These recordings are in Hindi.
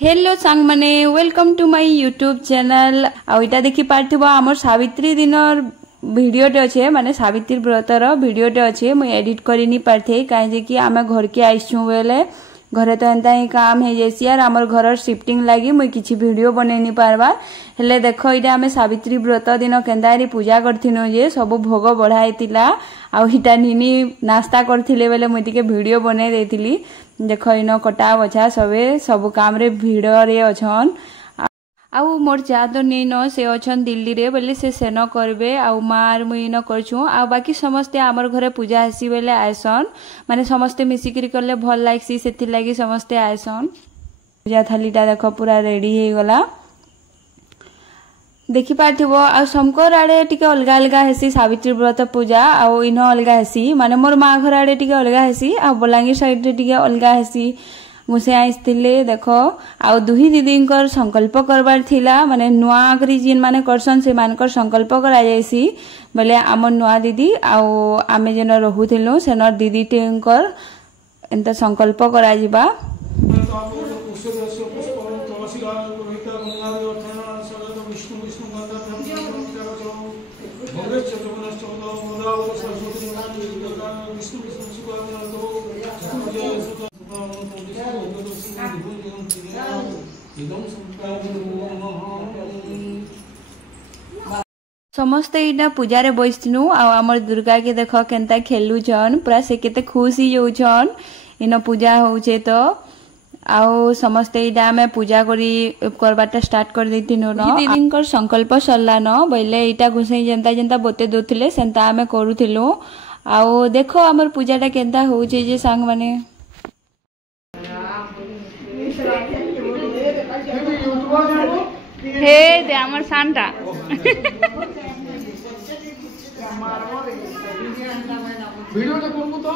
हेलो सांग माने welcome to my YouTube channel. आइटा देखि पार्थिबो हमर सावित्री दिनर वीडियोटे अच्छे माने सावित्री व्रतर वीडियोटे अच्छे मुझे एडिट करी नहीं पारथे कहीं कि आम घर के आईसु बेले घरे तो एंता ही काम हो जासी यार आमर घर शिफ्टिंग लगी मुझे किसी वीडियो बन नहीं पार्बार हेले देख यहाँ आम सावित्री व्रत दिन केन्ता पूजा करथिनु जे सब भोग बढ़ाईला आईटा निनी नास्ता करथिले बेले मुझे टिके वीडियो बने देथिली। देख इन कटा बछा सबे सब काम रे भीड़ रे अछन आउ मोर जा तो नहीं न से अछन दिल्ली रे बोले से सेन करबे आउ मार मुई न करछु आ बाकी समस्ते आमर घरे पूजा हेसी बेले आयसन माने समस्ते मिसिकरी करले भल लागसी सेति लागि समस्ते आयसन। पूजा थालीटा देखो पूरा रेडी हे गला देखि पाथिबो आ समकर आडे टिके अलगा अलगा हेसी सावित्री व्रत पूजा आउ इन अलगा हेसी माने मोर मा घर आडे टिके अलगा हेसी आ बलांगीर साइड रे टिके अलगा हेसी मुझे आईले देख आउ दुही दीदी संकल्प करबार थिला माने नुआ करी जिन माने करसन से मानकर संकल्प करा जायसी बोले आम नुआ दीदी आउ आमे जेन रहुथिलु सेनर दीदी टेंकर एंता संकल्प करा जिबा। समस्ते इना पूजा रे बैठनु आमर दुर्गा के देख केनता खेलुछन पूरा से केते खुशी होउछन इन पूजा होउछे तो आउ समस्ते इडा में पूजा करी करबाटा स्टार्ट कर देतिनु न दीदींकर संकल्प सरला न बोले इटा घुसई जेंता जेंता बते दोथिले सेंता आमे करूथिलु आउ देखो आमर पूजाटा केनता होउछे जे सांग माने हे दे आमर सानटा वीडियो तो कोन तो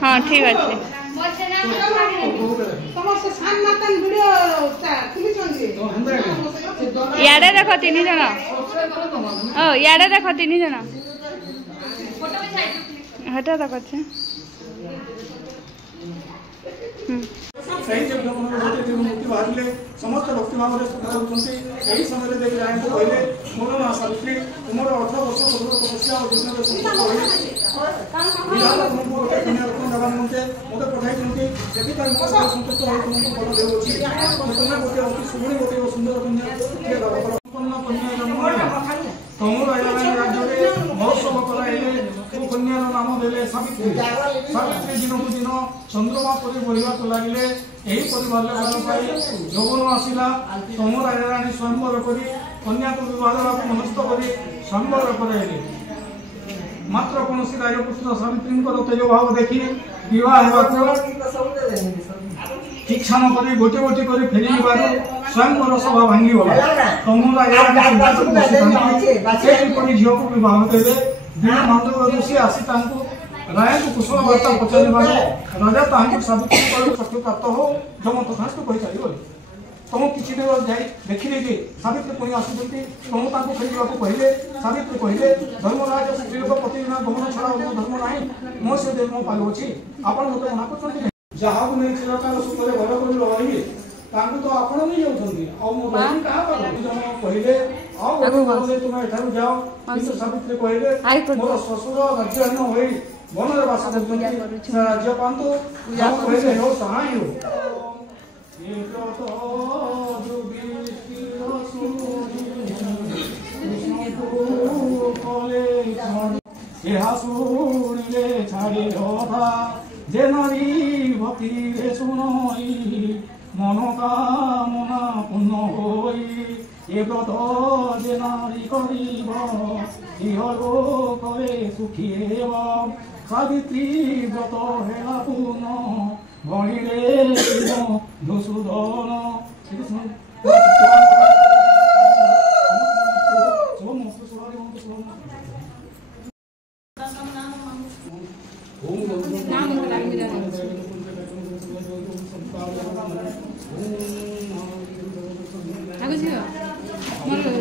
हां ठीक আছে समस्त सान नातन वीडियो तुमी चंदी याडे देखो तीन जण ओ याडे देखो तीन जण फोटो में साइड हटा देखो छे सही जब मूर्ति बाहर समस्त भक्ति भाव यही समय देवी राय को कहले मोर मां सावित्री तुमर 18 वर्ष पूर्व तपस्या और विष्णु मत पठाई संतुष्ट हो तुमको बल देउछि तुम्हें गोटे अति सुगुणी गोटे सुंदर कन्या तमर राज्य महोत्सव कराइले कन्यार नाम देले सावित्री सावित्री दिन को दिन चंद्रमा पर बढ़िया लगे यही परिवार जौवन आसला तम राजाराणी स्वयंवर कर कन्या को विवाह मनस्थ कर स्वयंवर कराइले मात्र कौन राजपुत्र सावित्री तेज भाव देखी विवाह ठीक क्षण कर गोटे गोटे कर फेरी स्वयंवर सभा भांगी गला तम राजाराणी झील को विवाह देवे दिन मानव ऋषि आसी राय को कुशल वार्ता पचार राजा तांको सावित्री शक्ति प्राप्त हो जम तथास्तु कही चली तुम किसी जाए देखिले कि सावित्री पुणी आसुच्च तुम फेर कहले सावित्री कहले धर्मराज स्त्रीलोक प्रतिदिन गमन छड़ा धर्म ना मो से देव मो पाल अच्छी आपड़ मत मना कर जहाँ को नहीं चिरकाल सुखरे घर कर रही तो आपण नहीं जाउछंदी आ मो बहिन कहा कहले आ तुम एठारु जाओ किंतु सावित्री कहले मोर ससुर राज्यहीन होई वन रे वास करछंती से राज्य पांतु कहले हो सहाय हो शुणिले छाड़ी रहा जे नारी भक्ति रे सुनई मनोकामना पूर्ण होई ए व्रत जे नारी करिब इहलोकरे सुखी हेब सावित्री व्रत हेला पूर्ण भणिले धुसूदन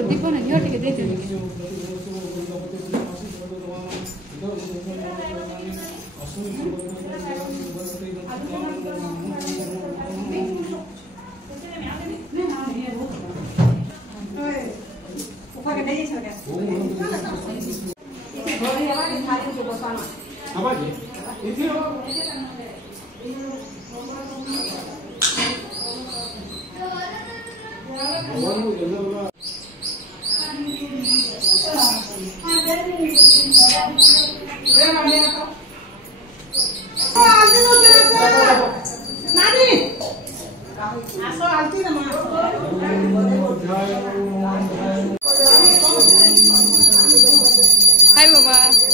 दीप ना झील टे दे Hi Baba.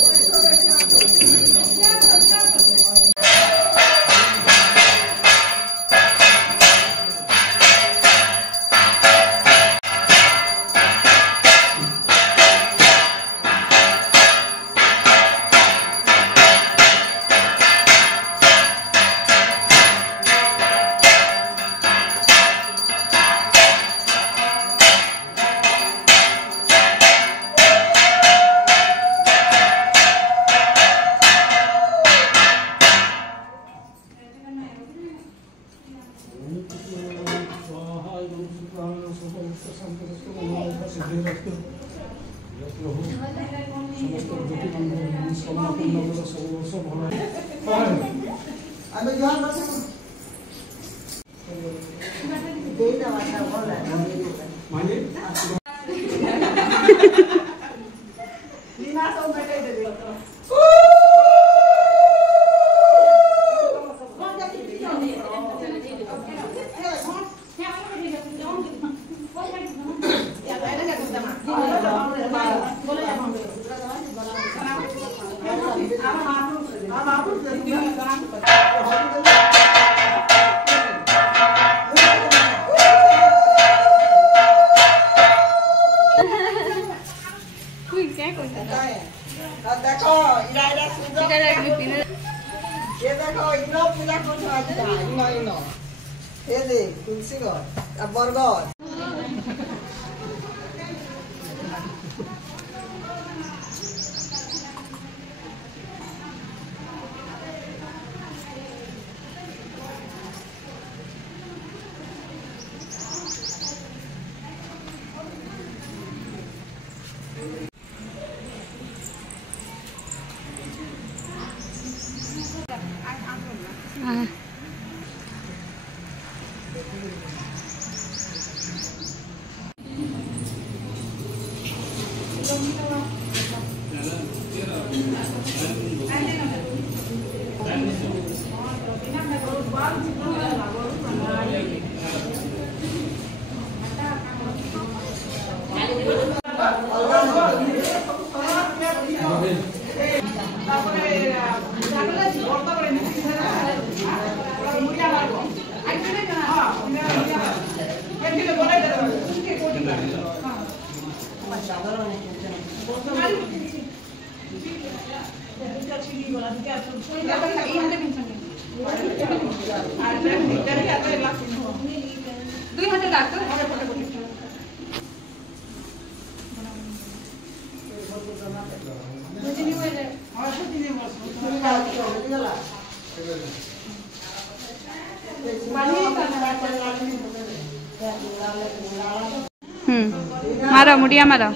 मारो मुड़िया मारो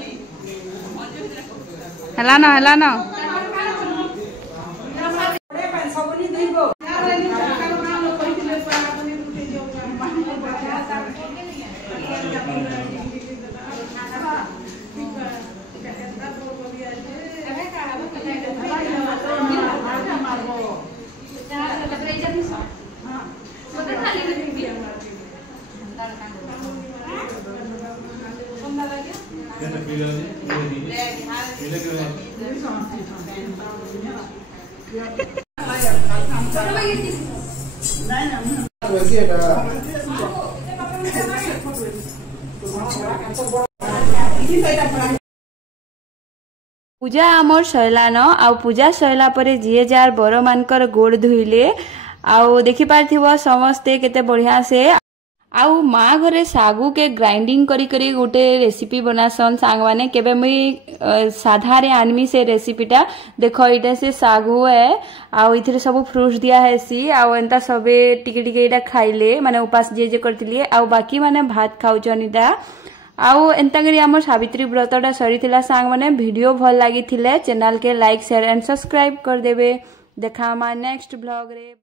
हेलानो हेलानो पूजा आमर सैलान आ पूजा सैला परे जीए जार बर मानकर गोड़ धोइले आउ देखि पारथिबो समस्ते केते बढ़िया से आउ माँ घरे सागु के ग्राइंडिंग करी करी गोटे रेसिपी बनासन सांग माने केबे मुई साधा रे आनमी से रेसिपीटा देखो इटा से सागु है आउ इथिरे सब फ्रूट्स दिया हेसी आउ एंता सबे टिके टिके इटा खाइले माने उपास जे जे करतिले आउ बाकी माने भात खाउचन इटा आउ एंता करी हमर सावित्री व्रतटा सरीथिला सांग माने वीडियो भल लागिथिले चैनल के लाइक शेयर एंड सब्सक्राइब कर देबे। देखा हमार नेक्स्ट ब्लॉग रे।